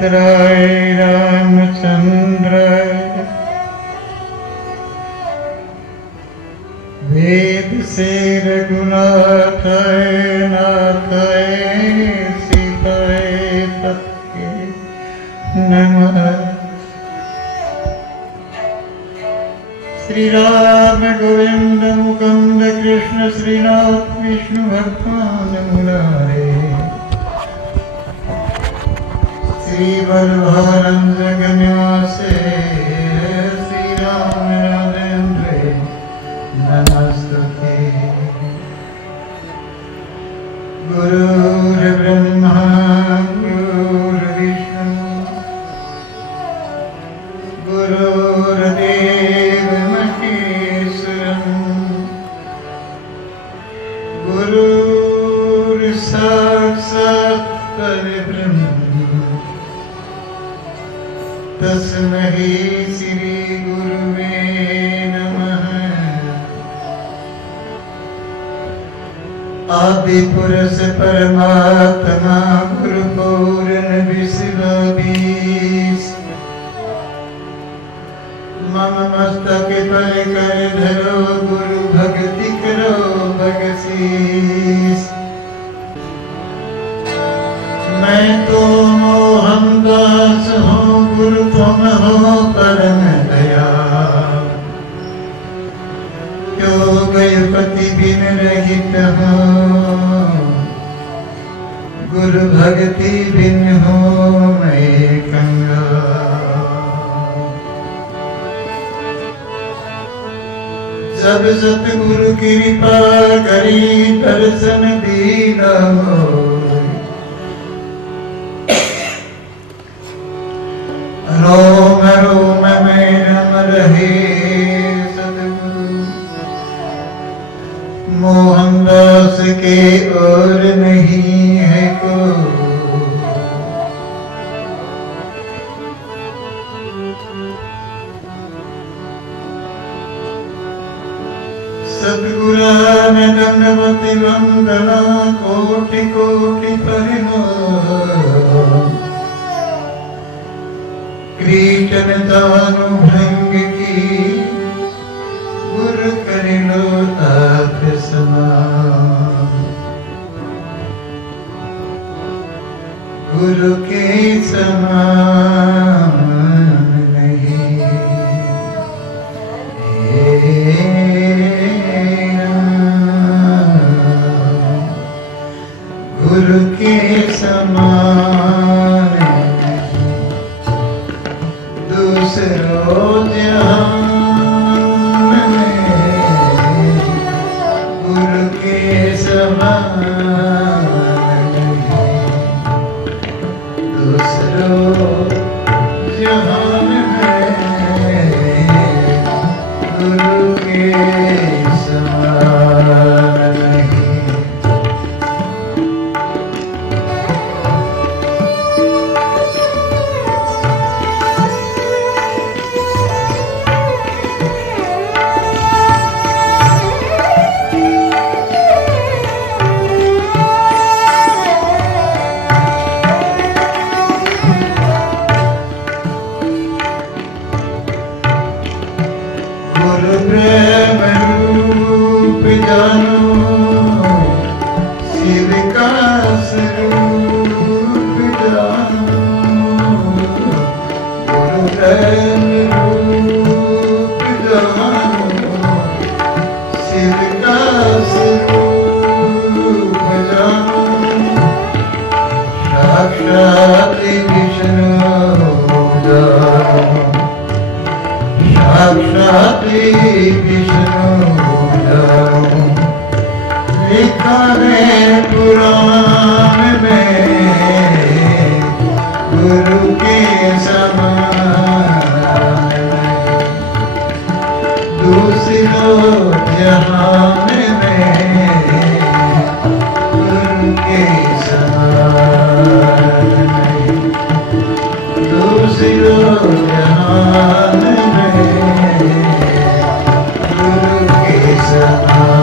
भद्राय रामचंद्राय वेद से रघुनाथाय नाथाय सीताय तत्के नमः। श्री राम गोविंद मुकुंद कृष्ण श्रीनाथ विष्णु भगवान मुरारे श्री बलभारम जगन्नासे श्री राम राजेंद्र नमस्ते। गुरुर्ब्रह्मा गुरुर्विष्णु गुरुर्देव गुरुर्साक्षात् परब्रह्म तस्मै श्री गुरुवे नमः। आदि पुरुष परमात्मा गुरु पूर्ण विश्वबीज मम मस्तक पर कर धरो गुरु भक्ति करो भगसीस। मैं तो मोहनदास हूँ गुरु तुम हो परम दयाल। क्यों गयपति बिन रहित हो गुरु भक्ति बिन हो मैं कंगाल। जब सतगुरु कृपा करी दर्शन दीना हो रोम रोम में रम रहे सतगुरु। मोहनदास के और नहीं है को सद्गुरान दंडवती वंदना कोटि कोटि परिणाम। कीर्तन दानु भंग की गुरु करिलो आप समान। गुरु के समान नहीं गुरु के समान दूसरो जहान में। गुरु के समान दूसरो जहान में। गुरु के समान लिखा है पुराण में गुरु के समान दूसरो जहान में। गुरु के समान दूसरो जहान में। गुरु के समान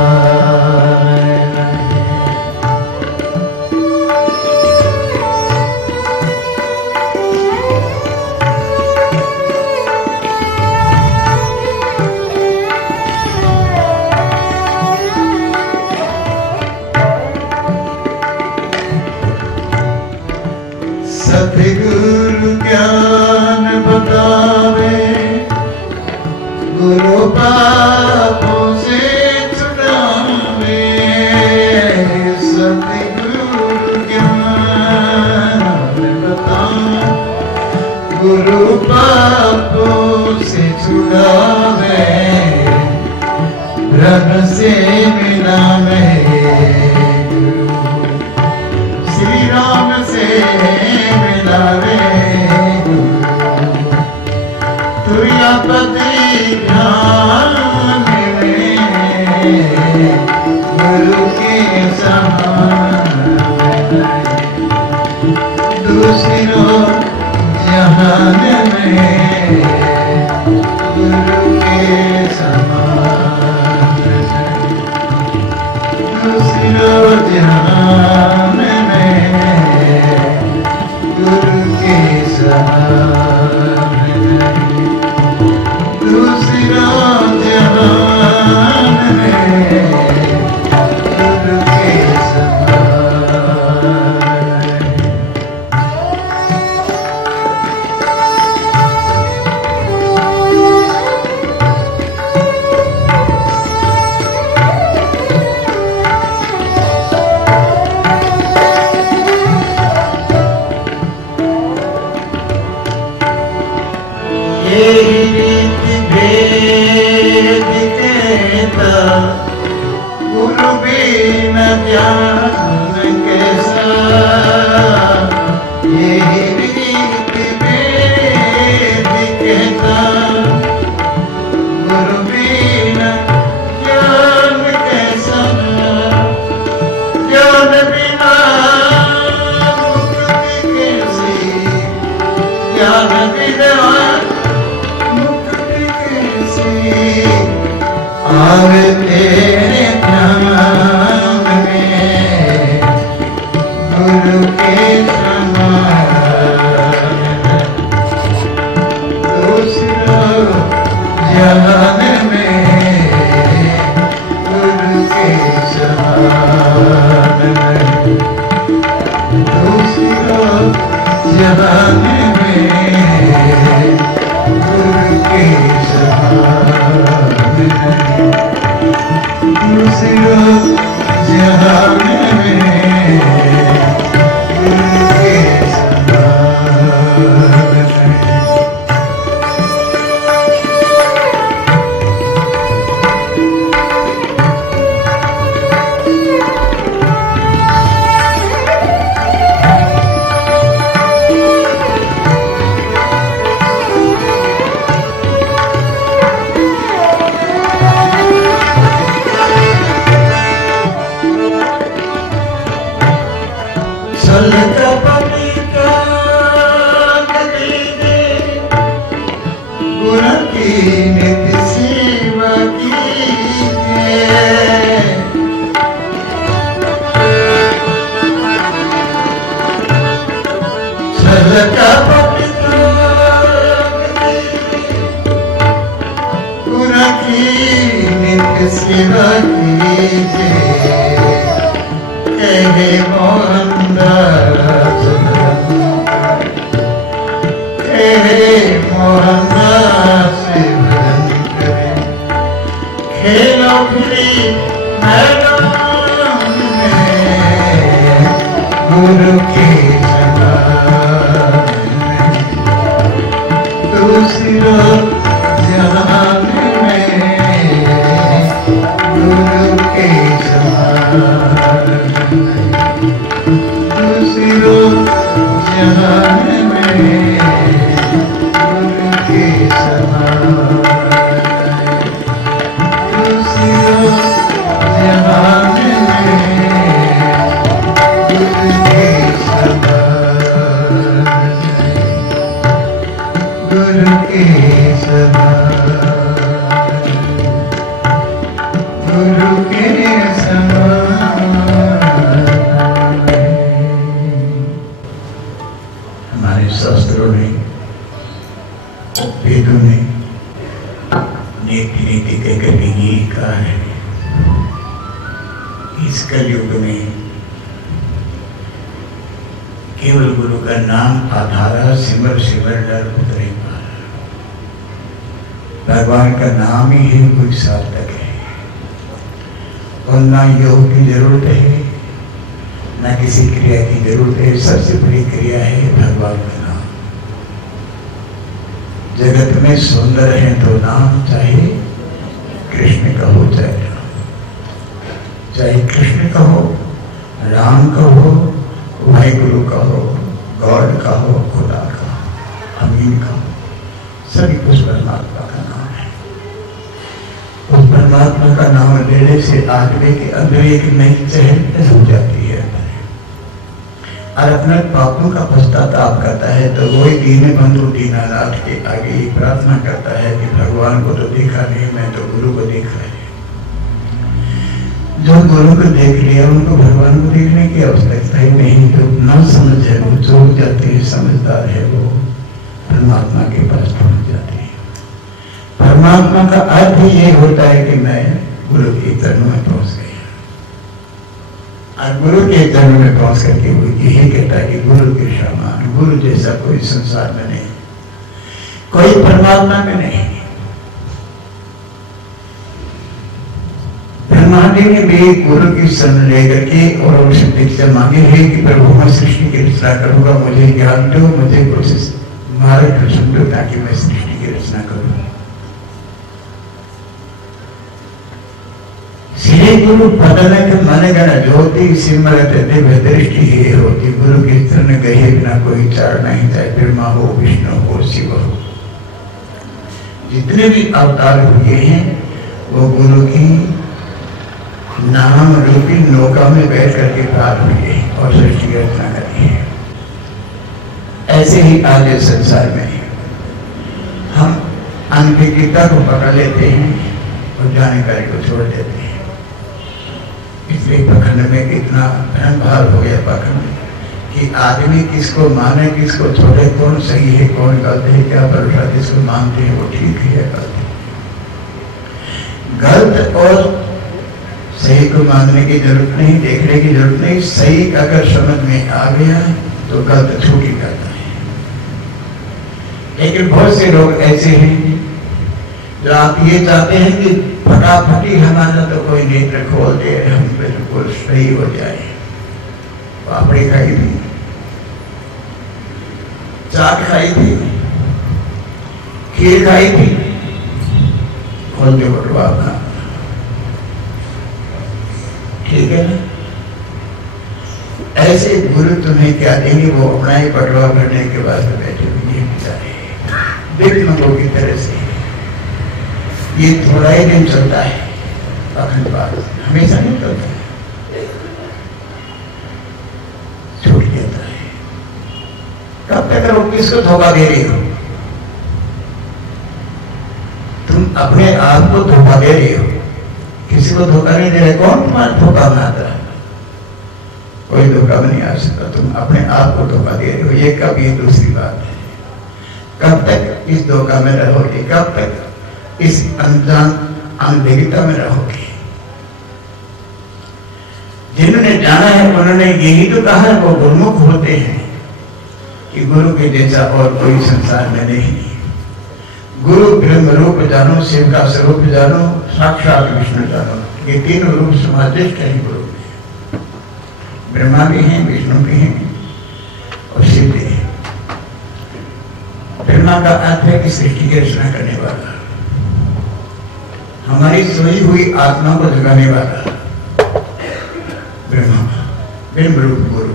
गुरु पापों से छुड़ावे, भ्रम से मिलावे, श्री राम से मिलावे, तू पति ध्यान में गुरु के समान, दूसरों जहान में गुरु के समान, दूसरों जहान में गुरु के समान, दूसरों जहान में गुरु के समान। गुरु बिना ज्ञान कैसा, यही रीति वेद कहता, गुरु बिना ज्ञान कैसा, ज्ञान बिना मुक्ति कैसी, ज्ञान बिना मुक्ति कैसी, आवे तेरे ध्यान में गुरु के समान, दूसरों जहान में गुरु के समान, दूसरों जहान में गुरु के समान, दूसरों जहान में गुरु के समान। सेवा कीजिए, कहे मोहनदास, कहे मोहनदास भजन करे, खेलो फिरी मैदान में गुरु के समान, दूसरों जहान में गुरु के समान, दूसरों जहान में गुरु के समान, दूसरों जहान में गुरु के समान, गुरु के समान, गुरु के समान। हमारे शास्त्रों ने, वेदों ने नीति नीति कहकर के ये कहा है, इस कलयुग में केवल गुरु का नाम आधारा, सिमर सिमर डर उतरे पार। भगवान का नाम ही है कोई सार्थक है, और ना योग की जरूरत है, ना किसी क्रिया की जरूरत है। सबसे बड़ी क्रिया है भगवान का नाम। जगत में सुंदर है तो नाम, चाहे कृष्ण कहो चाहे राम, चाहे कृष्ण कहो, राम कहो, वाहिगुरु कहो, गॉड कहो, खुदा कहो, अमीन कहो, सभी उस परमात्मा का नाम है। उस परमात्मा का नाम लेने से आदमी के अंदर एक नई चहल हो जाती है और अपने पापों का पश्चाताप करता है। तो वही दीन बंधु दीनानाथ के आगे ही प्रार्थना करता है कि भगवान को तो देखा नहीं, मैं तो गुरु को देखा है। जो गुरु को देख लिया उनको भगवान को देखने की आवश्यकता ही नहीं। जो न समझ है वो चूक जाते हैं, समझदार है वो परमात्मा के पास पहुंच जाते हैं। परमात्मा का अर्थ ही ये होता है कि मैं गुरु के चरणों में पहुंच गया। और गुरु के चरणों में पहुंच करके वो यही कहता है कि गुरु के समान, गुरु जैसा कोई संसार में नहीं, कोई परमात्मा में नहीं। ब्रह्मा जी ने भी गुरु की शरण लेकर के और उनसे दीक्षा मांगी है कि प्रभु मैं सृष्टि की रचना करूंगा, मुझे ज्ञान दो, मुझे कुछ मार्गदर्शन दो ताकि मैं सृष्टि की रचना करूं। श्री गुरु पदनक मन गण ज्योति सिमरत दिव्य दृष्टि ही होती। गुरु के चरण गए बिना कोई चार नहीं, चाहे ब्रह्मा हो, विष्णु हो, शिव हो। जितने भी अवतार हुए हैं वो गुरु की नाम रूपी नौका में बैठ करके पार हुए और सृष्टि की रचना करी है। ऐसे ही आज इस संसार में हम अनभिज्ञता को पकड़ लेते हैं और जानकारी को छोड़ देते हैं। इसलिए पखंड में इतना भ्रम भाव हो गया पखंड कि आदमी किसको माने किसको छोड़े, कौन सही है कौन गलत है, क्या भरोसा जिसको मानते हैं वो ठीक है गलत है। गलत और सही को मानने की जरूरत नहीं, देखने की जरूरत नहीं। सही अगर समझ में आ गया तो गलत छूट ही जाता है। लेकिन बहुत से लोग ऐसे हैं जो आप ये चाहते हैं कि फटाफट ही हमारा तो कोई नेत्र खोल दे, हम बिल्कुल सही हो जाए। पापड़ी खाई थी, चाट खाई थी, खीर खाई थी, खोल दे बटुआ अपना, ठीक है ना। ऐसे गुरु तुम्हें क्या देंगे, वो अपना ही बटुआ भरने के बाद बैठे हुए बेचारे विघ्नों की तरह से। ये थोड़ा ही दिन चलता है, पखंडवाद हमेशा नहीं चलता है, छूट जाता है। कब तक लोग किसको धोखा दे रही हो? तुम अपने आप को धोखा दे रही हो, किसी को धोखा नहीं दे रहे। कौन तुम्हारा धोखा बनाता है? कोई धोखा नहीं आ सकता। तुम अपने आप को धोखा दे रहे हो। ये कब, ये दूसरी बात है। कब तक इस धोखा में रहोगे? कब तक इस अनजान अनभिज्ञता में रहोगे? जिन्होंने जाना है उन्होंने यही तो कहा है, वो गुरुमुख होते हैं कि गुरु के जैसा और कोई संसार में नहीं। गुरु ब्रह्म रूप जानो, शिव का स्वरूप जानो, साक्षात विष्णु जानो। ये तीनों रूप समादिष्ट है गुरु में। ब्रह्मा भी हैं, विष्णु भी हैं और शिव भी है। ब्रह्मा का अर्थ है कि सृष्टि की रचना करने वाला, हमारी सोई हुई आत्मा को जगाने वाला ब्रह्मा, ब्रह्म रूप गुरु।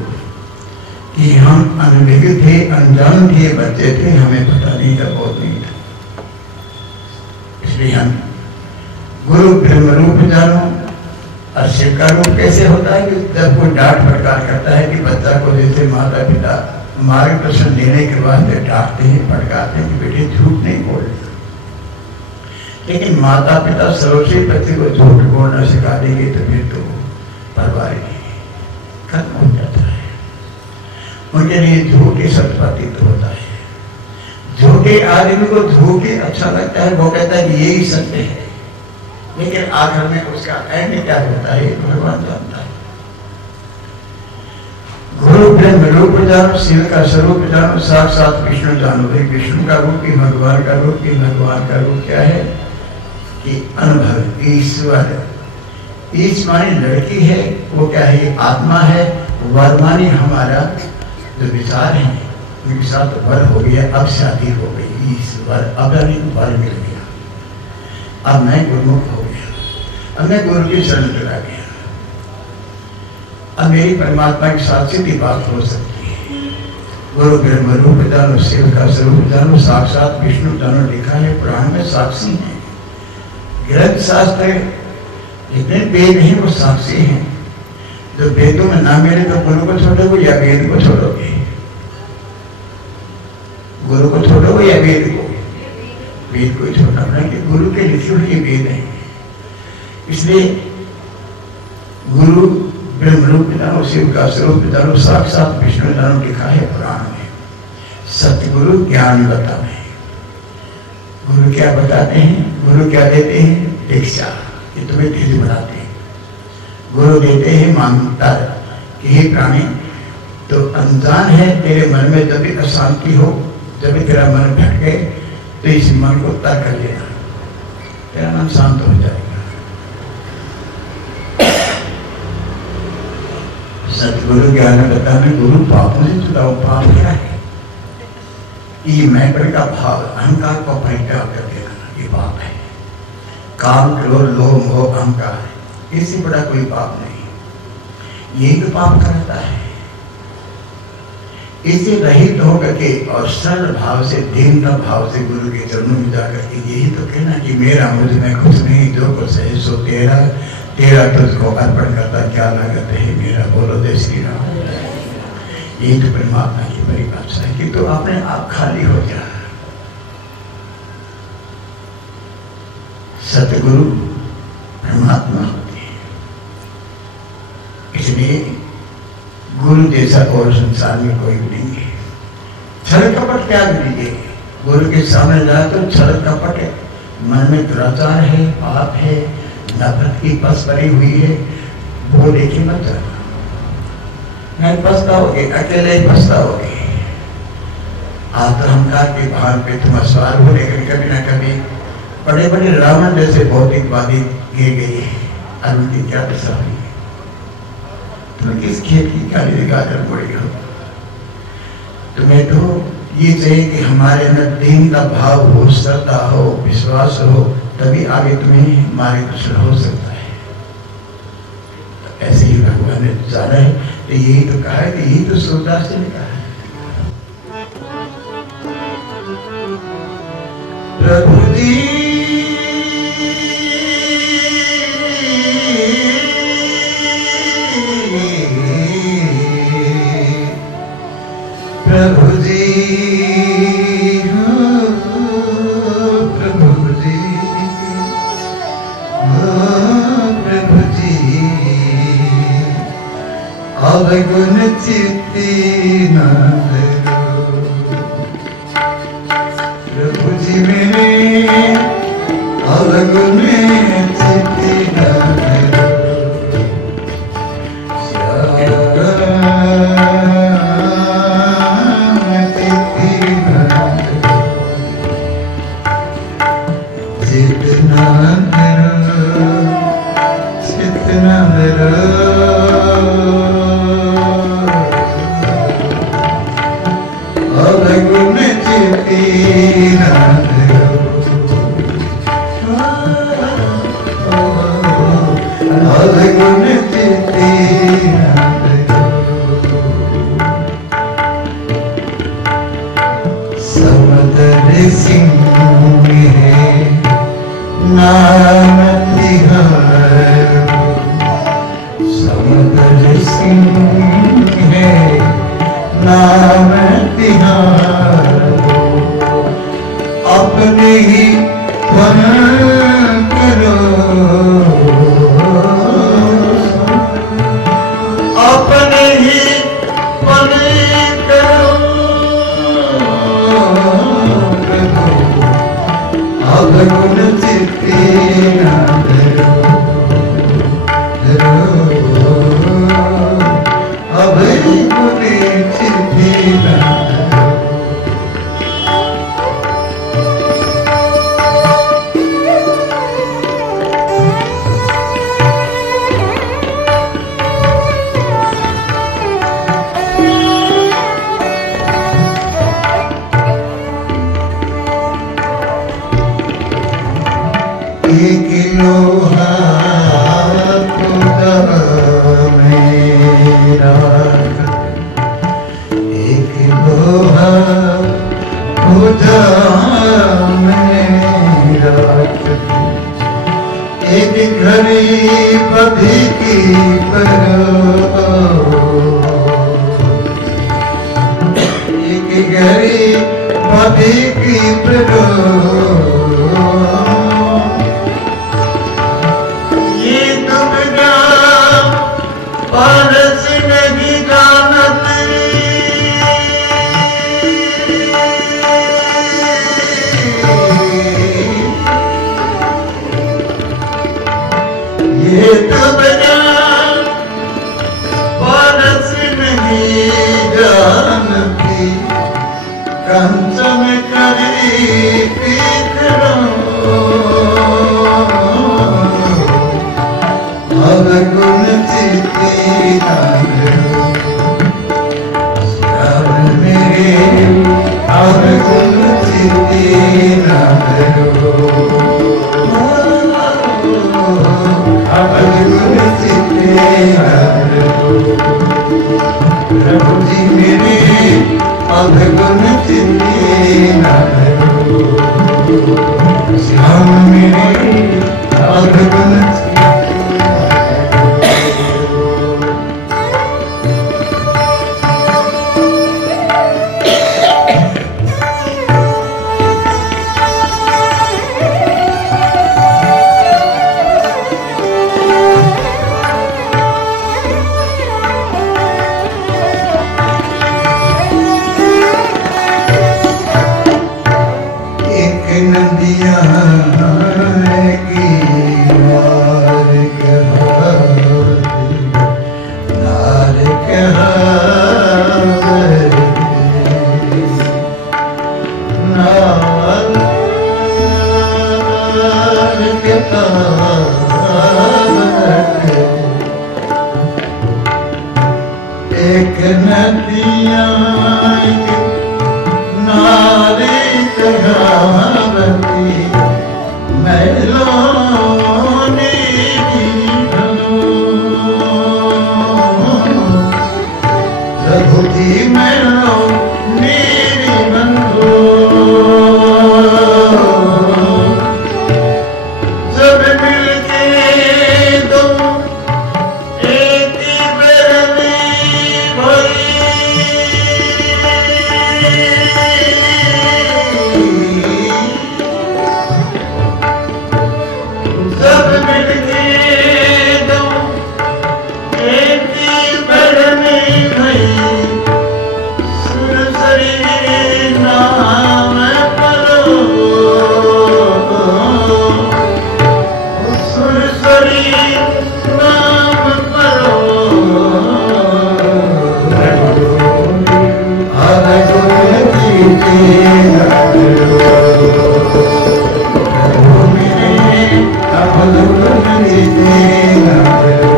कि हम अनभिज्ञ थे, अनजान थे, बच्चे थे, हमें पता नहीं था, बहुत नहीं था। इसलिए हम गुरु ब्रह्म रूप जानो। और शिव का रूप कैसे होता है कि जब कोई डांट फटकार करता है कि बच्चा को जैसे माता पिता मार्गदर्शन देने के बाद डांटते हैं, फटकारते हैं कि बेटे झूठ नहीं बोलना। लेकिन माता पिता सर्वश्रेष्ठ बच्चे को झूठ बोलना सिखा देंगे तो फिर तो परवाह नहीं, खत्म हो जाता है। उनके लिए झूठ ही सत्पातित होता है। झूठे आदमी को झूठ ही अच्छा लगता है, वो कहता है कि यही सत्य है, लेकिन आखिर में उसका एंड क्या होता है भगवान जानता है। गुरु ब्रह्म रूप जानो, शिव का स्वरूप जानो, साक्षात विष्णु जानो। भाई विष्णु का रूप भी भगवान का रूप भी, भगवान का रूप क्या है कि अनुभव ईश्वर। ईश मानी लड़की है, वो क्या है आत्मा है। वर मानी हमारा जो विचार है, उनके साथ वर हो गया, अब शादी हो गई, इस वर अब वर मिल गया, अब मैं गुरुमुख हो गया, अब मैं गुरु के शरण चला गया, अब मेरी परमात्मा के साथ सीधी बात हो सकती है। गुरु ब्रह्म रूप जानो, शिव का स्वरूप जानो, साक्षात विष्णु जानो, लिखा है पुराण में, साक्षी है। ग्रंथ शास्त्र जितने वेद हैं वो साक्षी हैं। जो वेदों में ना मिले तो गुरु को छोड़ोगे या वेद को छोड़ोगे? गुरु को छोड़ोगे या वेद को? वेद को ही छोड़ना पड़ेगा, गुरु के लिखे हुए वेद है। इसलिए गुरु ब्रह्म रूप जानो, शिव का स्वरूप जानो, साक्षात विष्णु जानो, लिखा है पुराण में। सतगुरु ज्ञान बताते हैं। गुरु क्या बताते हैं? गुरु क्या देते हैं? दीक्षा, ये तुम्हें धीरे बनाते हैं। गुरु देते हैं मानता कि हे प्राणी, तो अनजान है तेरे मन में, जब भी अशांति हो, जब भी तेरा मन भटके, तो इस मन को तर्क कर लेना, तेरा मन शांत हो जाएगा। सतगुरु ज्ञान बताने, गुरु पापों से छुड़ाओ। पाप क्या है? ये मैं पर का भाव, अहंकार को परित्याग कर देना, ये पाप है। काम, क्रोध, लोभ, मोह, अहंकार, इससे बड़ा कोई पाप नहीं। यही तो पाप करता है। इसे रहित होकर के और सरल भाव से, दीन भाव से गुरु के चरणों में जाकर के यही तो कहना कि मेरा मुझ में कुछ नहीं, जो कुछ है सो तेरा, तेरा तुझको अर्पण करता, क्या लागत है मेरा, बोलो जय श्री राम। यही तो परमात्मा की परिभाषा है कि तो अपने आप खाली हो जा। सतगुरु परमात्मा होते हैं। इसलिए गुरु जैसा और संसार में कोई नहीं है। छल कपट त्याग दीजिए। गुरु के सामने जाए तो छल कपट है, मन में दुराचार है, पाप है, नफरत की पस भरी हुई है, वो लेके मत जाना। नहीं पछताओगे, अकेले ही पछताओगे। अहंकार के भान पे तुम सवार हो, लेकिन कभी ना कभी बड़े बड़े रावण जैसे भौतिकवादी गिर गए और उनकी क्या दशा हुई? तुम्हें किस खेत की क्या गाजर पड़ी हो? तुम्हें तो ये चाहिए कि हमारे अंदर दीन का भाव हो, श्रद्धा हो, विश्वास हो, तभी आगे तुम्हें मार्गदर्शन हो सकता है। तो ऐसे ही भगवान ने जाना है, तो यही तो कहा है कि यही तो सूरदास ने कहा है, प्रभु जी प्रभु जी, प्रभु जी, प्रभु जी, अवगुण चित्ती न धरो। प्रभु जी मेरे अवगुण चित्ती न धरो। राधे की प्रभु ये दुबना पारस नहीं जानत ये दुबना पारस नहीं जानती कंचन करी पीतरो अब गुण चित्ती नारो श्याम मेरे अब गुण चित्ती नारो अब गुण चित्ती नारो प्रभु जी मेरे अब गुण चित्ती नारो श्याम मेरे अब गुण नदिया की नार एक नदिया नारे कहावती मैलोने प्रभु जी मैलो मेरी बंधु सब मिलके दो एक बरनी भरी सब मिलके दो एक बरनी भई सुरसरी नाम परो सुरसरी नाम परो अब गुण चित्ती नारो प्रभु मेरे अब गुण चित्ती नारो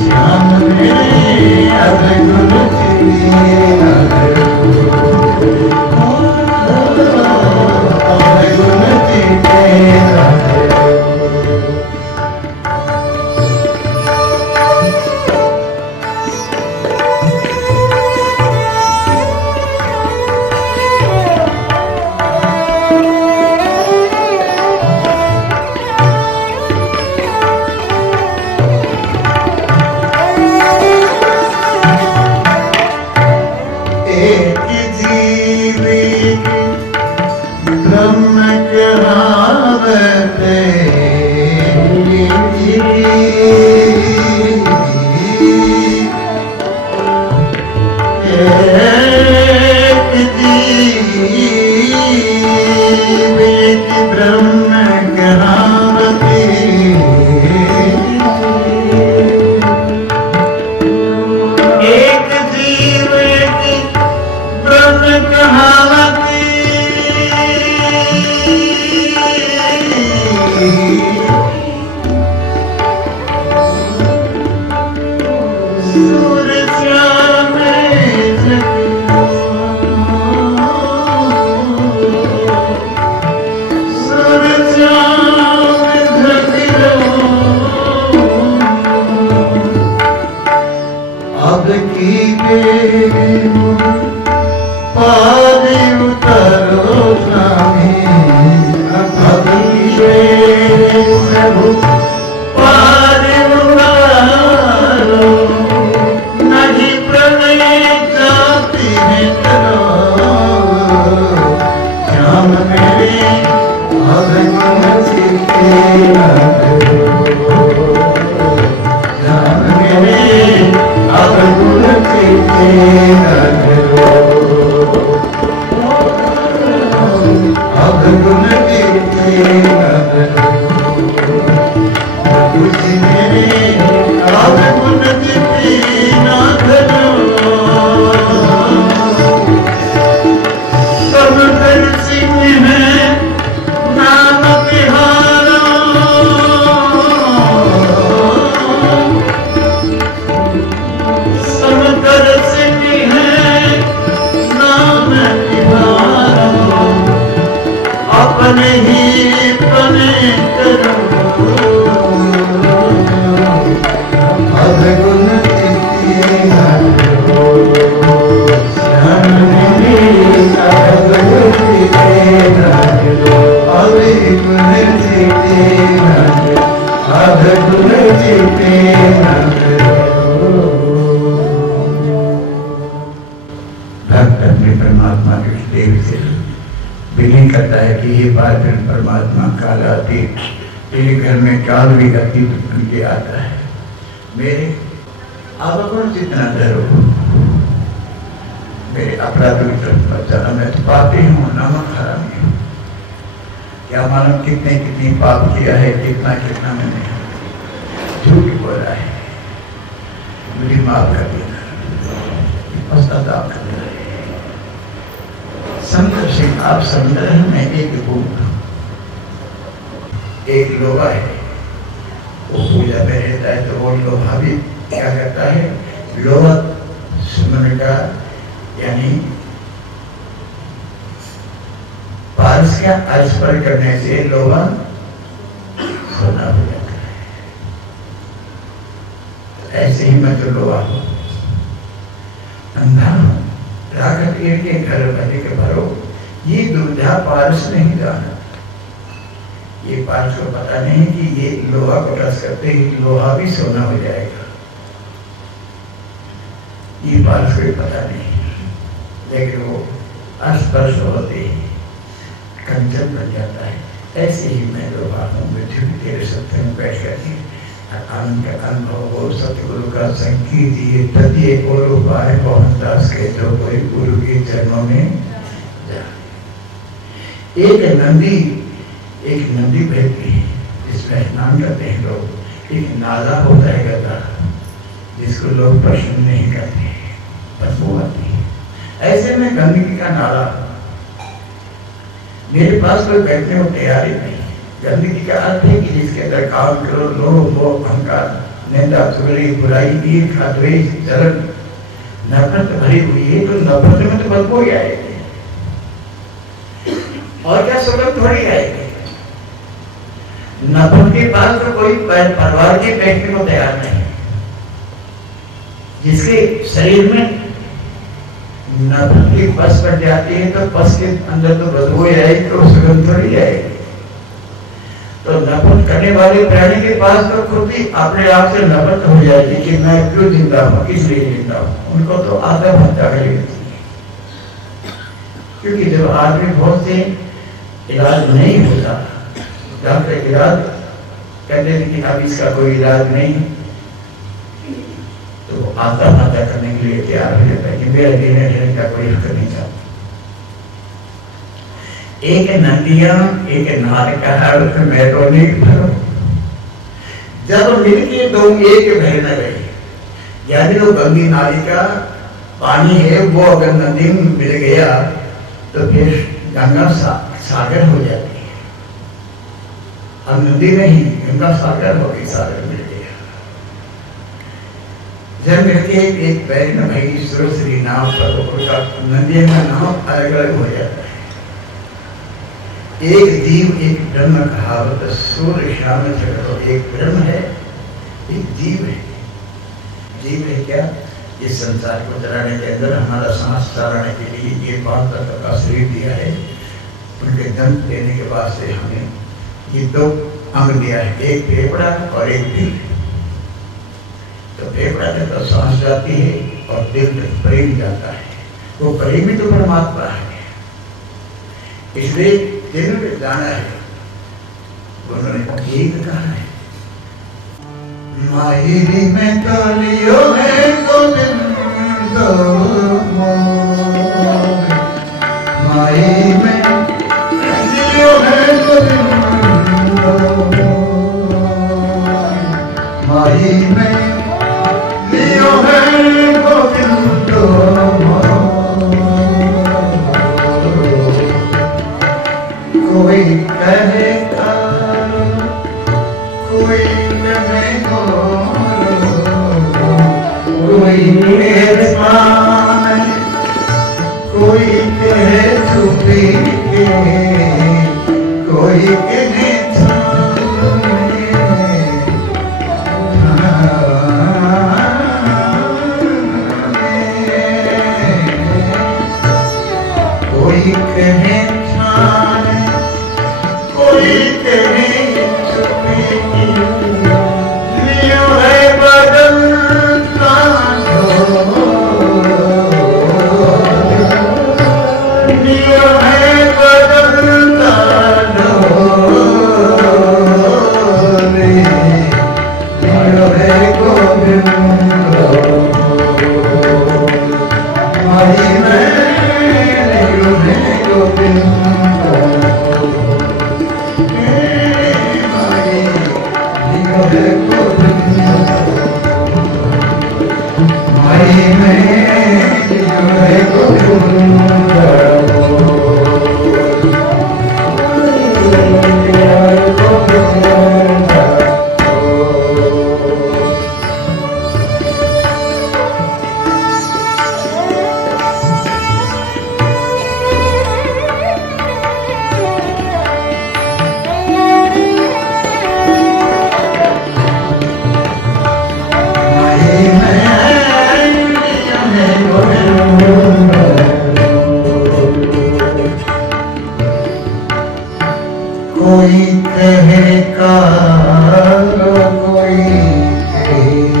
श्याम मेरे अब गुण चित्ती नारो अब गुण चित्ती नारो एक जीवित ब्रह्म कहावते एक जीवित ब्रह्म कहावते एक जीवित ब्रह्म कहावती सूर श्याम सूर श्याम अब की पारी उतरो स्वामी अब प्रभु पारी उतारो नहीं प्रणय जाति है करो परमात्मा कालातीत, तेरे घर में काल भी अतीत बन के आता है। मेरे आप कौन जितना डरो, मेरे अपराधों की तरफ बचाना। मैं तो पापी हूँ, नमक हरामी हूँ। क्या मालूम कितने कितनी पाप किया है, कितना कितना मैंने झूठ बोला है। मुझे माफ कर देना, पश्चाताप कर देना। समुद्र सिंह, आप समुद्र में एक बूंद, एक लोहा है, वो पूजा में रहता है, तो वो लोहा भी क्या करता है, लोहा समुद्र का यानी पारस का स्पर्श करने से लोहा सोना हो जाता है। ऐसे ही मैं तो लोहा हूं, अंधा हूं, रागत के घर भले के भरो, ये दुविधा पारस नहीं जाना। ये पारस को पता नहीं कि ये लोहा को टच करते ही लोहा भी सोना हो जाएगा। ये पारस को पता नहीं, लेकिन वो स्पर्श होते ही कंचन बन जाता है। ऐसे ही मैं लोहा हूँ, मृत्यु तेरे सत्य में बैठ करके आनंद का अनुभव हो। सतगुरु का संगीत ये तदिए और उपाय मोहनदास के, जो कोई गुरु के चरणों में जा। एक नदी बहती है, जिसमें स्नान करते हैं लोग। एक नाला होता है गंगा, जिसको लोग प्रश्न नहीं करते, बदबू आती है। ऐसे में गंदगी का नाला, मेरे पास कोई बैठने को तैयार ही नहीं। गंदगी का अर्थ है कि जिसके अंदर काम करो, लोभ मोह अहंकार निंदा चुगली बुराई ईर्ष्या द्वेष जलन नफरत भरी हुई है, तो नफरत में तो बदबू ही आएगी, और क्या सुगंध थोड़ी आएगी। नफरत के पास तो कोई परिवार के बैठने को तैयार नहीं। जिसके शरीर में नफरत की पस पड़ जाती है, तो पस के अंदर तो बदबू आएगी, तो सुगंध थोड़ी आएगी। तो नफरत करने वाले प्राणी के पास तो खुद ही अपने आप से नफरत हो जाती कि मैं क्यों जिंदा हूँ, किस लिए जिंदा हूँ। उनको तो आदम हत्या कर लेती है, क्योंकि जब आदमी बहुत से इलाज नहीं होता, डॉक्टर इलाज कहते थे कि अब इसका कोई इलाज नहीं, तो आदम हत्या करने के लिए तैयार हो जाता है कि मेरा जीने देने का कोई हक नहीं चाहता। एक नदियां एक नार कहा, मैं तो नहीं भरो। जब मिलके दो एक बहने लगे, यानी वो गंगी नाली का पानी है, वो अगर नदी में मिल गया तो फिर गंगा सागर हो जाती है। अब नदी नहीं, गंगा सागर हो गई, सागर मिल गया। जब मिलके एक बहन भाई श्री नाम पर नदी का नाम अलग अलग हो जाता है। एक जीव एक ब्रह्म कहावत, सूर्य श्याम चक्रो, एक ब्रह्म है एक जीव है। जीव है क्या, इस संसार को चलाने के अंदर हमारा सांस चलाने के लिए ये 5 तत्व का शरीर दिया है। उनके जन्म देने के बाद से हमें ये 2 अंग दिया है, एक फेफड़ा और एक दिल। तो फेफड़ा में तो सांस जाती है और दिल में प्रेम जाता है, वो प्रेम ही तो परमात्मा है। इसलिए दिल में जाना है, उन्होंने एक कहा है, माहिरी में तो लियो है तो दिन तो लियो है गोविंद कोई कहे कोई कहे कोई मेहरबान कोई कहे छुपी के कोई कहे कोई कहे कोई कहे लियो है बदलता लियो है बदलता लियो है गोविंद माही में लियो है गोविंद कोई कहे कालो कोई कहे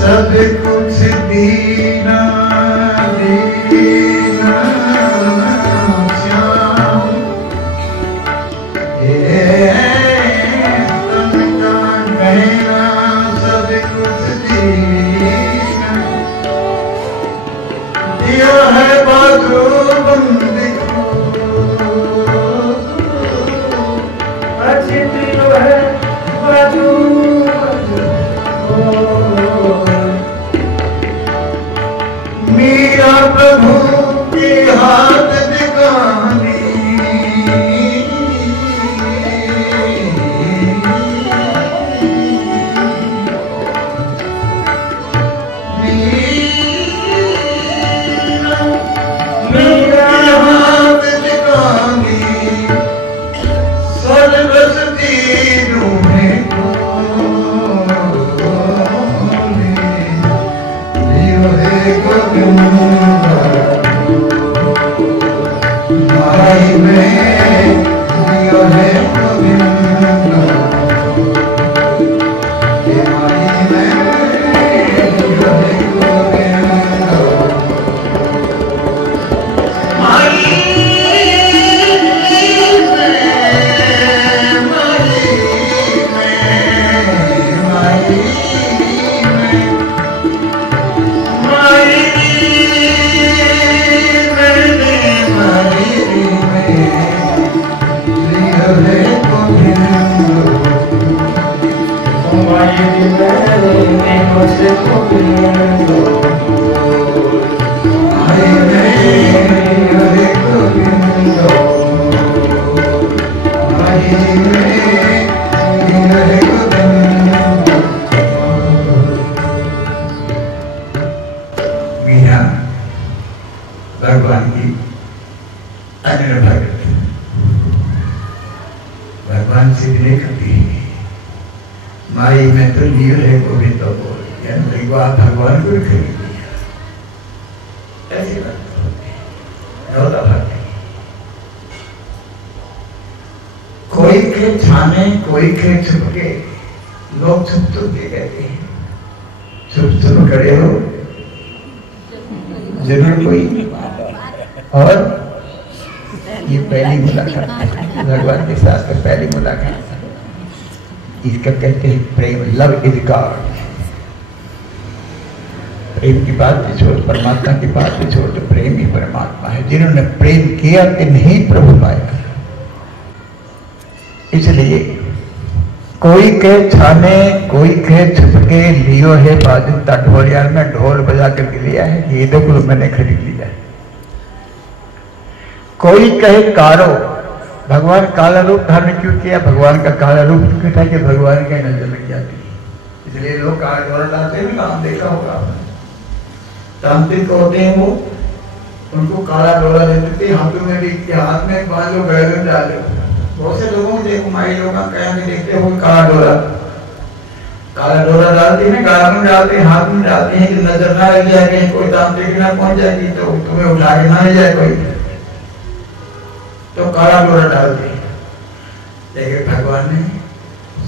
सब कुछ दीना दीना श्याम तन का कहना सब कुछ दीना लिया है बाजू बंदी मीरा प्रभु के हाथ दिखानी मीरा हाथ दिखानी सर्वसती रूहें माई में लियो है गोविंद माई में लियो है गोविंद माई भगवान की अन्य भगत भगवान से विनय करती है। माई में तो लियो है गोविंद बोल, यानी भगवान को खरीद लिया। ऐसी बात होती है। कोई के छाने कोई के छुपके, लोग छुप के कहते हैं छुप खड़े हो जरूर कोई। और ये पहली मुलाकात भगवान के साथ तो पहली मुलाकात, इसका कहते हैं प्रेम। Love is God. प्रेम की बात भी छोड़, परमात्मा की बात भी छोड़, तो प्रेम ही परमात्मा है। जिन्होंने प्रेम किया इन्हीं प्रभु पाया। इसलिए कोई कहे छाने कोई कहे छुपके, लियो है बाजता ढोल। यार मैं ढोल बजा करके लिया है, ये देखो मैंने खरीद लिया है। कोई कहे कारो, भगवान काला रूप धारण क्यों किया? भगवान का काला रूप क्यों था कि भगवान की नजर लग जाती है। इसलिए लोग काला डोरा डालते हैं ना, देखा होगा तांत्रिक होते हैं वो, उनको काला डोरा देते थे हाथों में भी, हाथ में बांध लो गर्दन डाले। बहुत से लोगों को देखो, माई लोग कहीं भी देखते हो काला डोरा डालते हैं, गाल में डालते हैं, हाथ में डालते हैं कि नजर ना लग जाए, कहीं कोई तांत्रिक ना पहुंच जाएगी तो तुम्हें उठा के ना ले जाए कोई, तो काला डोरा डालते हैं। लेकिन भगवान ने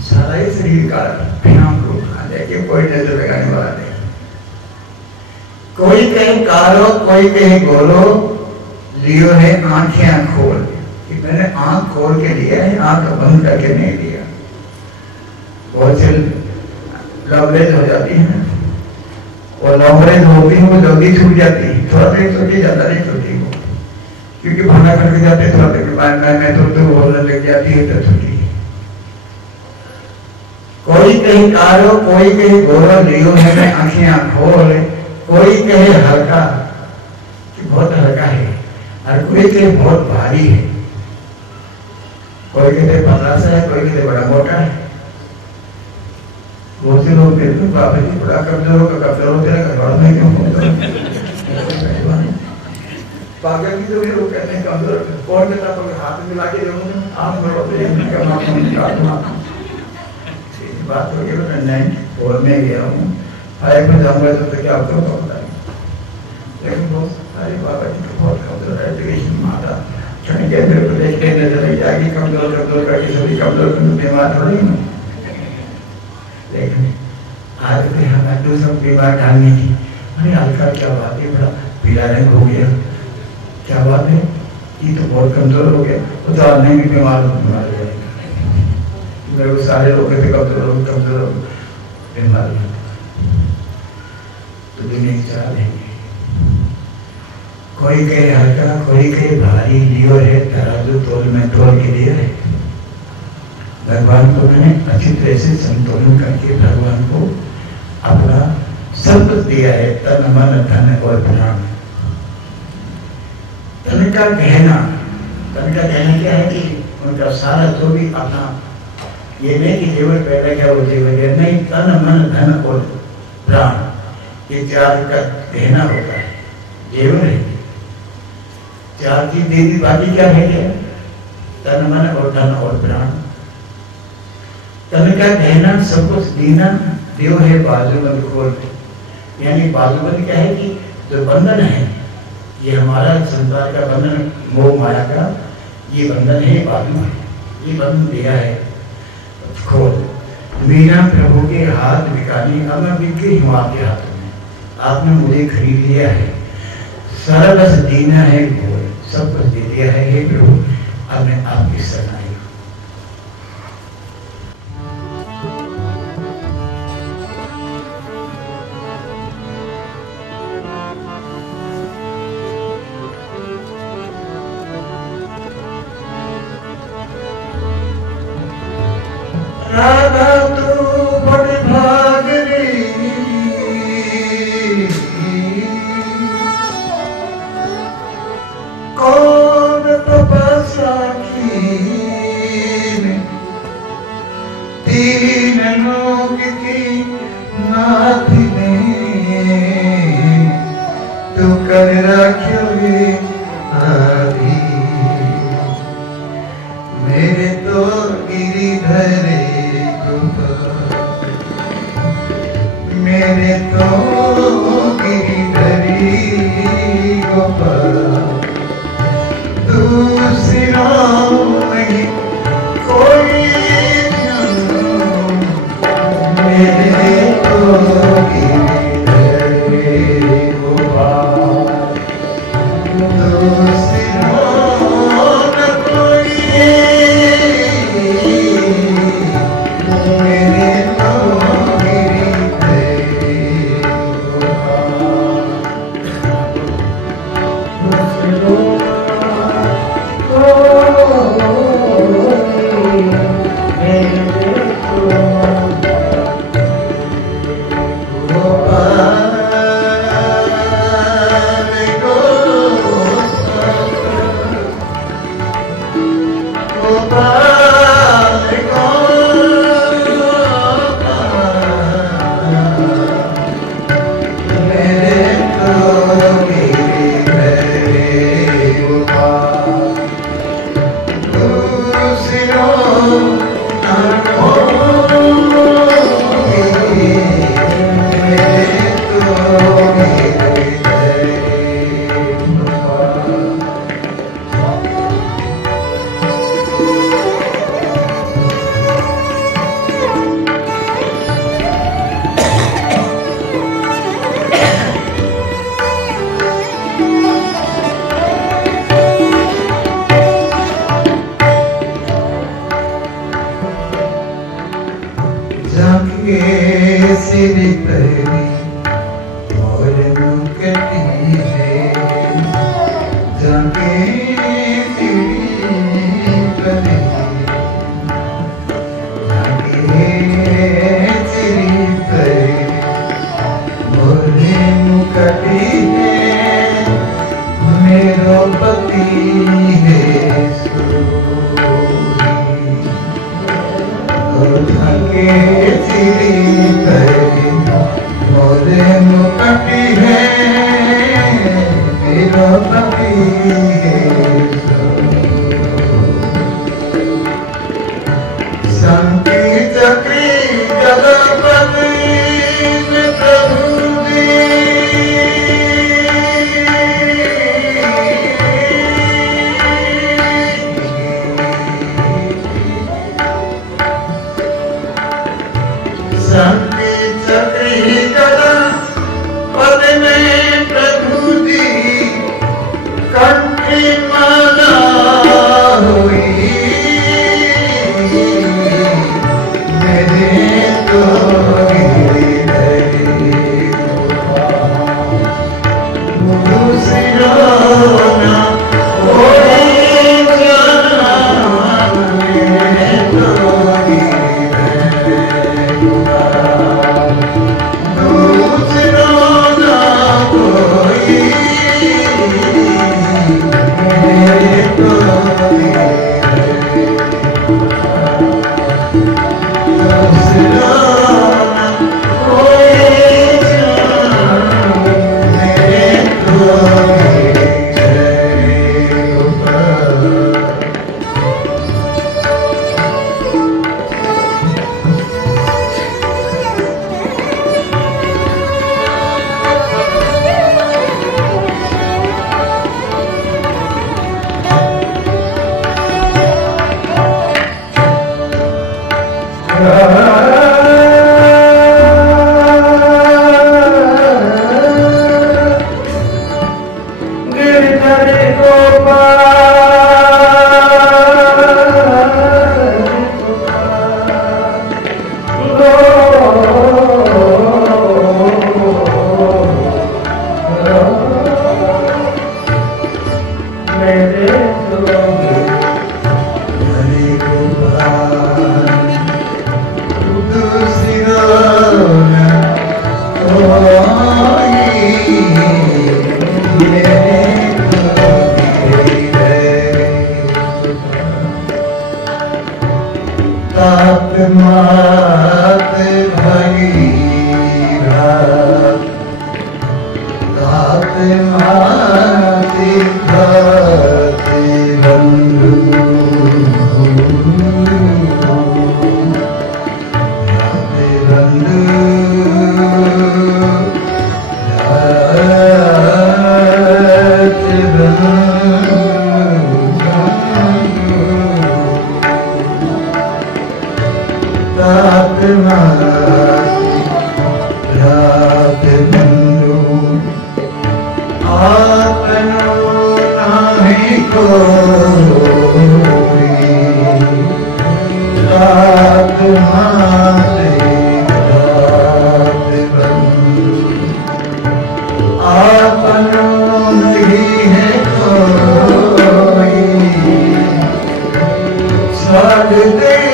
सारा ही शरीर काला भयाम रूप खा दिया कि कोई नजर लगाने वाला नहीं। कोई कहे कालो कोई कहे गोलो, लियो है आंखें खोल। कि मैंने आंख खोल के लिया है, आंख बंद करके नहीं लिया। बहुत से लवरेज हो जाती है और लवरेज होती है वो जल्दी छूट जाती है, थोड़ा देर छूटी, ज्यादा नहीं छूटी वो, क्योंकि भाना करके जाते थोड़ा देर के बाद मैं तो बोलने लग जाती है तो छूटी। कोई कहे कालो कोई कहे गोलो, लियो है मैं आंखें खोल। कोई कहे हल्का कि बहुत हल्का है, और कोई कहे बहुत भारी है। कोई कहते पतला सा है, कोई कहते बड़ा मोटा है। बहुत से लोग कहते हैं बाबा जी बड़ा कमजोर होते हैं, घर में क्यों पागल की तो लोग कहते हैं कमजोर। कौन कहता है हाथ में मिला के आप बात हो गई। मैं बोलने गया हूँ, फाइव में जाऊंगा तो क्या आपको पता है, लेकिन बहुत सारे बाबा जी को बहुत कमजोर है। एजुकेशन माता कहेंगे मेरे को देख के नजर नहीं जाएगी, कमजोर करके सभी कमजोर बीमार थोड़ी हूँ। लेकिन आज भी हमें दूसरों बीमार डालने की, अरे हल्का क्या बात है, बड़ा पीला रंग हो गया, क्या बात है, ये तो बहुत कमजोर हो गया, वो तो आदमी भी बीमार हो जाएगा। मेरे को सारे लोग कहते कमजोर बीमार तो दुनिया की चाल है। कोई कहे हल्का, कोई कहे भारी, लियो है तराजू तोल में तोल के लिए है। भगवान को मैंने अच्छी तरह से संतुलन करके भगवान को अपना सब कुछ दिया है, तन मन धन और प्राण। तन का कहना क्या है कि उनका सारा जो भी अपना, ये नहीं कि जेवर पहले क्या वो जेवर है, नहीं, तन मन धन और प्राण, ये चार का कहना होता है, जेवर है। चार चीज दे दी, बाकी क्या है क्या? तन मन और धन और प्राण। तन का कहना सब कुछ दीना, देव है बाजूबंद खोल। यानी बाजूबंद क्या है कि जो बंधन है, ये हमारा संसार का बंधन, मोह माया का ये बंधन है, बाजू है, ये बंधन दिया है खोल। मीरा प्रभु के हाथ बिकानी, अब मैं बिक गई हूँ आपके हाथों में, आपने मुझे खरीद लिया है, सारा बस दीना है, खोल सब कुछ दे दिया है। हे प्रभु, अब मैं आपकी शरण आई हूँ। राधा तू बड़ी भागनी, कौन तपस्या कीन, तीन लोक की नाथिनी, तू कर रखियो आदि, मेरे तो गिरिधर मेरे तो गिरिधरी गोपाल, दूसरा नहीं कोई, मेरे तो गिरिधरी गोपाल, दूसरा न कोई, मेरे तो सिर परी और मुकती है, जाके सिरी परी, जाके सिरी परी और मुकती है, मेरो पति है सोई, जाके सिरी परी मोरे मुकटी है, मेरा पति है शांति चक्री जगपति प्रभु जी, शांति चक्री जगपति में भांति भांति बंधु भांति बंधु भांति बंधु भांति भांति बंधु आपनो नाहि कोई रात माते रात बंधु आपनो नहीं है कोई छाड़ दे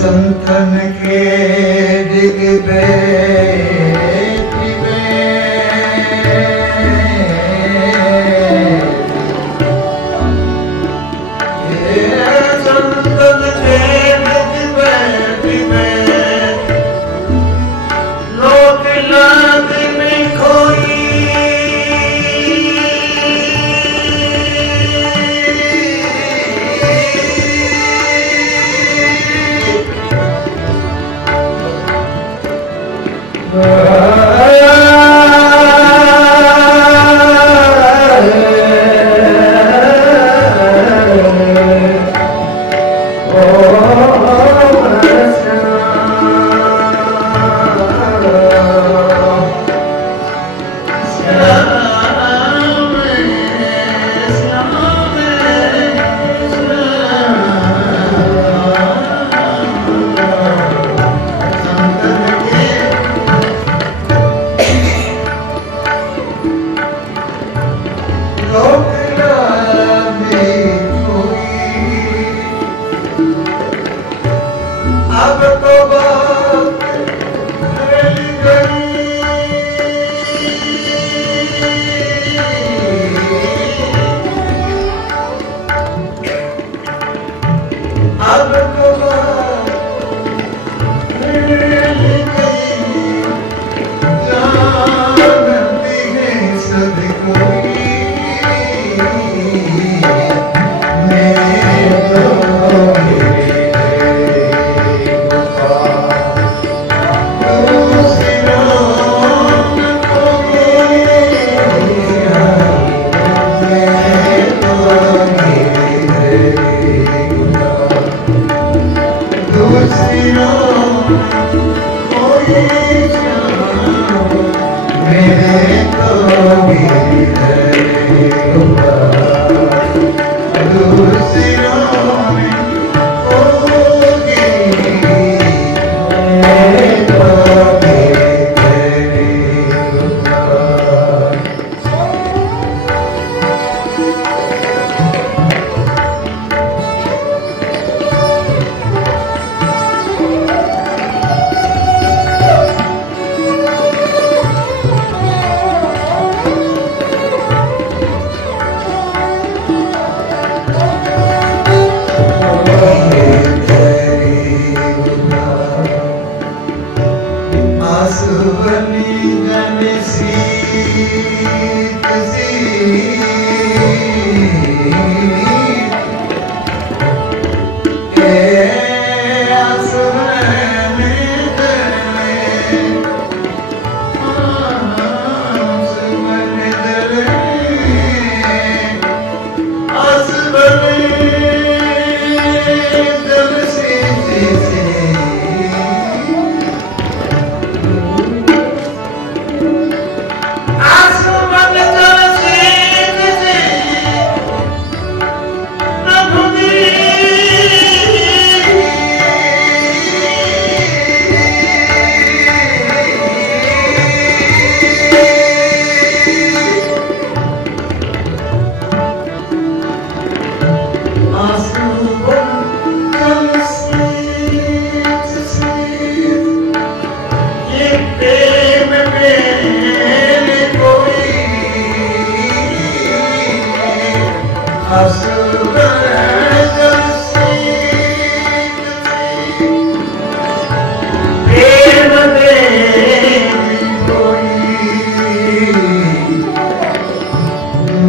संतन के दिग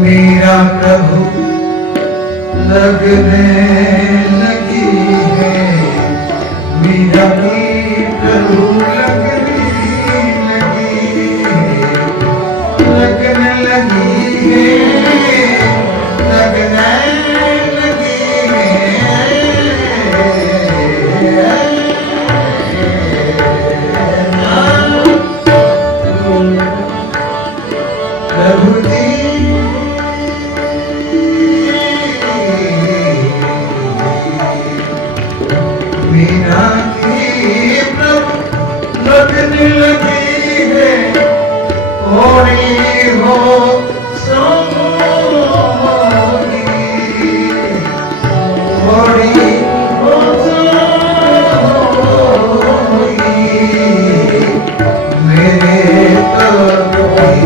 मेरा प्रभु लगने लगी है, मेरा प्रभु लगने लगी है, लगने लगी है। प्रभु जी मीरा की प्रभु लगने लगी है, होनी हो सोनी, होनी हो सोनी, मेरे तो कोई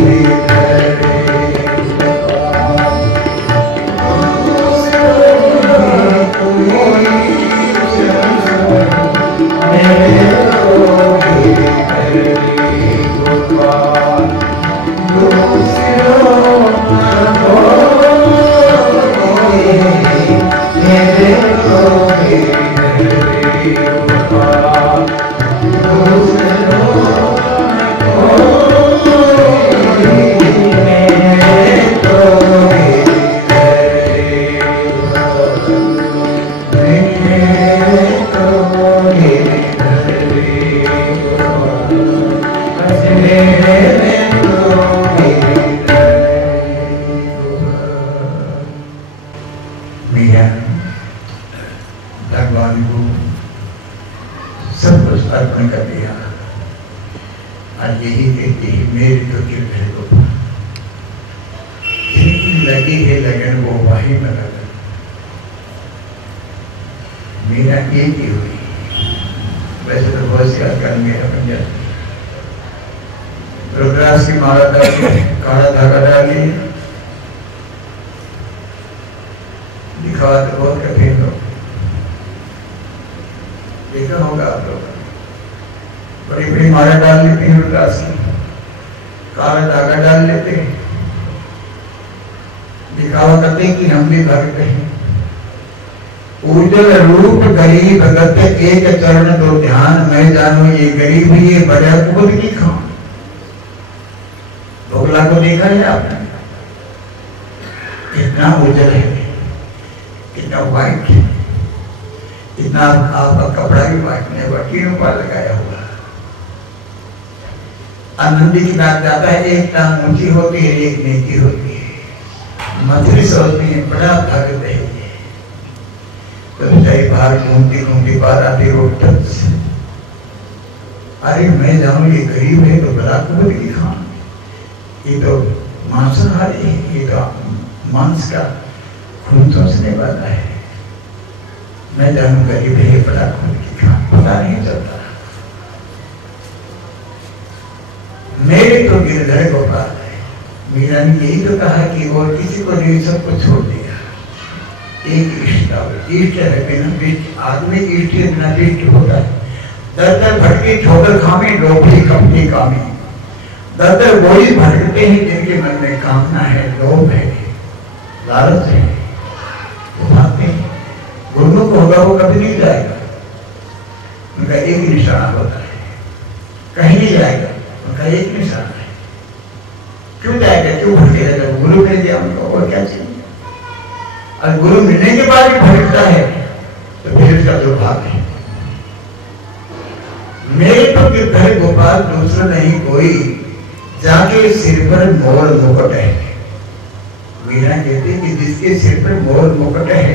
भगवान को सब कुछ अर्पण कर दिया और यही कहती है मेरी तो गिरधर को जिनकी लगी है लगन वो वही में लगन। मेरा एक ही हुई, वैसे तो बहुत सी आजकल मेरा बन जाती, रुद्राक्ष की माला डाल के काला धागा डाली, दिखावा तो बहुत कठिन हो, देखा होगा आप लोग, बड़ी बड़ी माला डाल लेते हैं रुद्राक्ष की, काला धागा डाल लेते हैं, दिखावा करते हैं कि हम भी भक्त हैं। उज्जवल रूप गरीब भगत एक चरण दो ध्यान, मैं जानू ये गरीब ये बड़ा खुद की खान। भोगला को देखा है आपने, कितना उज्जवल है, कितना व्हाइट है, इतना आपका कपड़ा भी व्हाइट में वकीलों पर लगाया हुआ। आनंदी की बात जाता है, एक टांग ऊंची होती है एक नीची होती है, मछली सोचती है बड़ा भगत है ये, तो बेचारी बाहर घूमती घूमती बाहर आती रोड से, अरे मैं जानू ये गरीब है तो बड़ा कुबद की खान, ये तो मांसाहारी है, ये तो मांस का खून सोचने वाला है, मैं जानू गरीब है बड़ा खून की खान, पता नहीं चलता। मेरे तो गिरधर गोपाल है, मीरा ने यही तो कहा कि और किसी को नहीं सबको छोड़ दिया, एक इष्ट इष्ट है बिना इष्ट, आदमी इष्ट बिना इष्ट होता है। दर दर भटके ठोकर खामे लोभी कपटी कामी, दर दर वही भटकते हैं जिनके मन में कामना है, लोभ है, लालच है, वो भागते हैं। गुरुओं को होगा वो कभी नहीं जाएगा, उनका एक निशाना होता है, कहीं नहीं जाएगा, उनका एक निशाना है। क्यों जाएगा, क्यों भटकेगा? जब गुरु मिल गया उनको और क्या चाहिए? और गुरु मिलने के बाद भी भटकता है तो फिर उसका दुर्भाग्य है। मेरे तो गिरधर गोपाल दूसरा नहीं कोई, जाके सिर पर मोर मुकुट है। मीरा कहती कि जिसके सिर पर मोर मुकुट है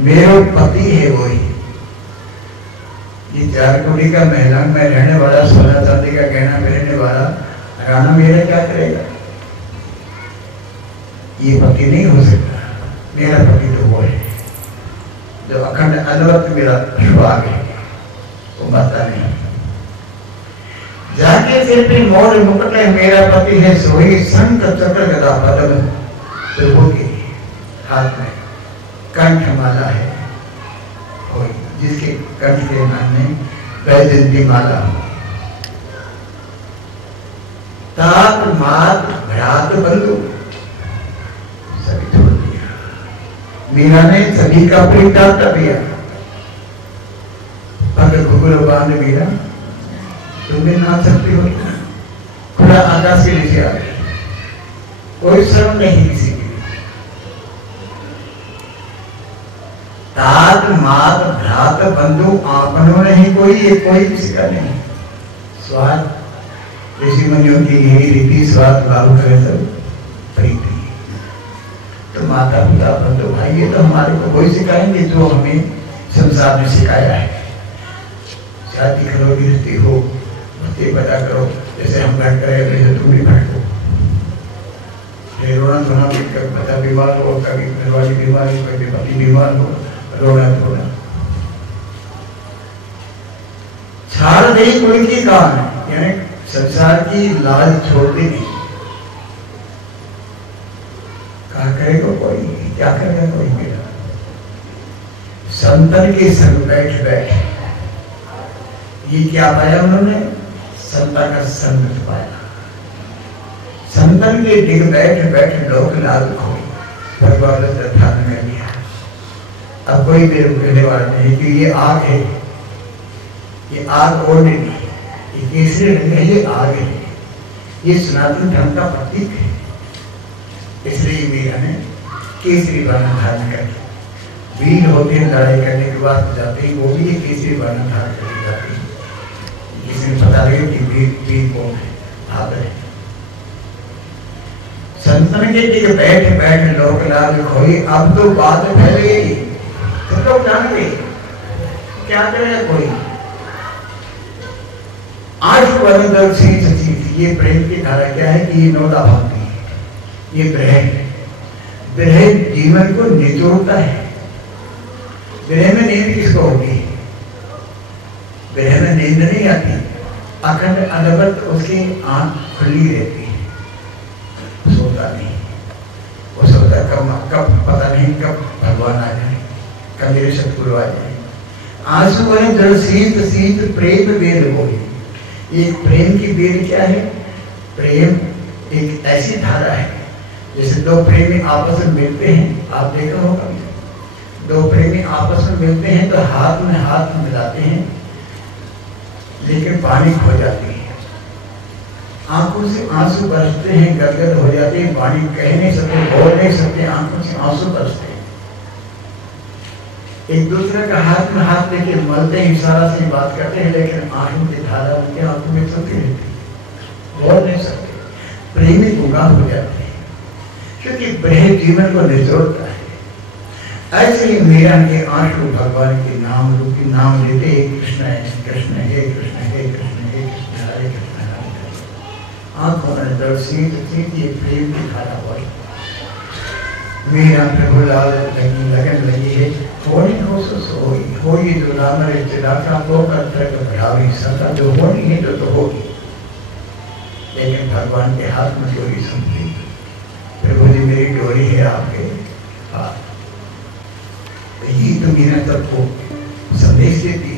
मेरा पति है वही। ये 4 कोटी का महल में रहने वाला, सोना चांदी का गहना पहनने वाला राणा मेरा क्या करेगा? ये पति नहीं हो सकता, मेरा पति तो वो है जो अखंड अनवरत मेरा सुहाग है, वो मरता नहीं। जाके सिर पे मोर मुकुट है मेरा पति है सोई, शंख चक्र गदा पद्म प्रभु के हाथ में, कंठमाला है कोई, जिसके कंठ के नाम में वैजयंती माला हो। तात मात भ्रात बंधु सभी छोड़ दिया। मीरा ने सभी का परित्याग कर दिया। पग घुघुल बांध मीरा, तुम भी नाच सकती हो, खुला आकाश के नीचे आ गई, कोई श्रम नहीं किसी की। तात मात भ्रात बंधु आपनों नहीं कोई, ये कोई किसी का नहीं। स्वाद ऋषि मुनियों की यही रीति, स्वाद लागू करे सब प्रीति। तो माता पिता बंधु भाई ये तो हमारे को कोई सिखाएंगे जो हमें संसार में सिखाया है। शादी करो, गृहस्थी हो, बच्चे पैदा करो, जैसे हम भटक रहे वैसे तुम भी भटको। रोना धोना भी, कभी बच्चा बीमार हो, कभी घरवाली बीमार हो, कभी पति बीमार हो, रोना धोना। छाड़ दे कोई की काम है, यानी संसार की लाज छोड़ देनी। क्या करेगा कोई, क्या करेगा कोई मेरा। संतन के संग बैठ बैठ ये क्या पाया उन्होंने, संता का संग पाया। संतन के डिग बैठ बैठ लोक लाभ खोई, भगवान ध्यान में लिया। अब कोई मेरे को कहने वाला नहीं कि ये आग है, ये आग और नहीं, ये केसरी रंग है, ये आग है, ये सनातन धर्म का प्रतीक है। इसलिए मीरा ने केसरी वर्ण धारण कर, वीर होते हैं लड़ाई करने के बाद जाते हैं, वो भी ये केसरी वर्ण धारण करके जाते हैं। इसमें पता लगे कि वीर कौन है, आप है। संतन के टिक बैठ बैठ लोक लाभ खोई, अब तो बात फैल गई, सब लोग जान गए, क्या करेगा कोई। आठ वर्ण सची, ये प्रेम की धारा क्या है कि ये नौदा भागती है, ये विरह जीवन को निचोड़ता है। विरह में नींद किसको होगी, विरह में नींद नहीं आती, अखंड अनवरत उसकी आंख खुली रहती है, सोता नहीं। वो सोता कब पता नहीं कब भगवान आ जाए, कब मेरे सतगुरु आ जाए। आंसू है जल शीत शीत प्रेम वेद बोले। ये प्रेम की वेद क्या है, प्रेम एक ऐसी धारा है जैसे दो प्रेमी आपस में मिलते हैं, आप देखा होगा दो प्रेमी आपस में मिलते हैं तो हाथ में हाथ मिलाते हैं, लेकिन पानी खो जाती है, आंखों से आंसू बरसते हैं, गदगद हो जाते हैं, पानी कह नहीं सकते, बोल नहीं सकते, आंखों से आंसू बरसते हैं। एक दूसरे का हाथ में हाथ लेके मलते हैं, इशारा से बात करते हैं, लेकिन आंखों की धारा उनके आंखों में चलती रहती है, बोल नहीं सकते। प्रेमी गुमराह हो जाते हैं क्योंकि प्रेम जीवन को निचोड़ता है। ऐसे ही मीरा के आंसू भगवान के नाम रूपी नाम लेते, कृष्ण है कृष्ण हे कृष्ण हे कृष्ण हे कृष्ण हरे कृष्ण हरे कृष्ण। आंखों में दर्शित ये प्रेम की धारा हुई। मीरा प्रभु लाल लगी लगन लगी है, होनी हो सो सोई, होई जो राम रे चिदाका को करता तो बढ़ावी सदा, जो होनी है तो होगी, लेकिन भगवान के हाथ में डोरी समझी। प्रभु जी मेरी डोरी है आपके हाथ, ये तो मीरा सबको संदेश देती है।